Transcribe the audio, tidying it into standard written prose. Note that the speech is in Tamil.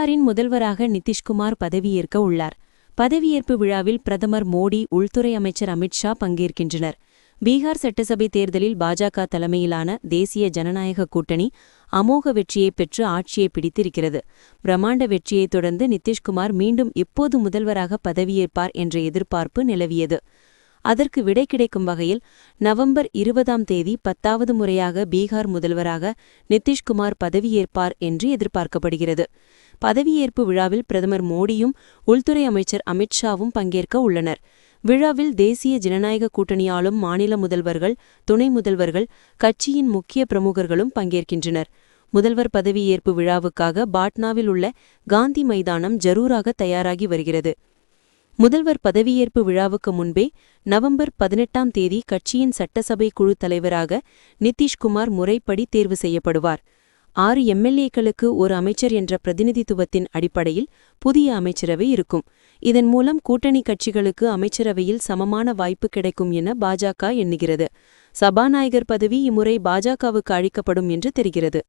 பீகாரின் முதல்வராக நிதிஷ்குமார் பதவியேற்க உள்ளார். பதவியேற்பு விழாவில் பிரதமர் மோடி, உள்துறை அமைச்சர் அமித்ஷா பங்கேற்கின்றனர். பீகார் சட்டசபை தேர்தலில் பாஜக தலைமையிலான தேசிய ஜனநாயக கூட்டணி அமோக வெற்றியை பெற்று ஆட்சியை பிடித்திருக்கிறது. பிரம்மாண்ட வெற்றியைத் தொடர்ந்து நிதிஷ்குமார் மீண்டும் எப்போது முதல்வராக பதவியேற்பார் என்ற எதிர்பார்ப்பு நிலவியது. அதற்கு விடை கிடைக்கும் வகையில் நவம்பர் 20ஆம் தேதி 10வது முறையாக பீகார் முதல்வராக நிதிஷ்குமார் பதவியேற்பார் என்று எதிர்பார்க்கப்படுகிறது. பதவியேற்பு விழாவில் பிரதமர் மோடியும் உள்துறை அமைச்சர் அமித்ஷாவும் பங்கேற்க உள்ளனர். விழாவில் தேசிய ஜனநாயக கூட்டணியாலும் மாநில முதல்வர்கள், துணை முதல்வர்கள், கட்சியின் முக்கிய பிரமுகர்களும் பங்கேற்கின்றனர். முதல்வர் பதவியேற்பு விழாவுக்காக பாட்னாவில் உள்ள காந்தி மைதானம் ஜரூராக தயாராகி வருகிறது. முதல்வர் பதவியேற்பு விழாவுக்கு முன்பே நவம்பர் 18ஆம் தேதி கட்சியின் சட்டசபை குழு தலைவராக நிதிஷ்குமார் முறைப்படி தேர்வு செய்யப்படுவார். 6 எம்எல்ஏக்களுக்கு ஒரு அமைச்சர் என்ற பிரதிநிதித்துவத்தின் அடிப்படையில் புதிய அமைச்சரவை இருக்கும். இதன் மூலம் கூட்டணி கட்சிகளுக்கு அமைச்சரவையில் சமமான வாய்ப்பு கிடைக்கும் என பாஜக எண்ணுகிறது. சபாநாயகர் பதவி இம்முறை பாஜகவுக்கு அளிக்கப்படும் என்று தெரிகிறது.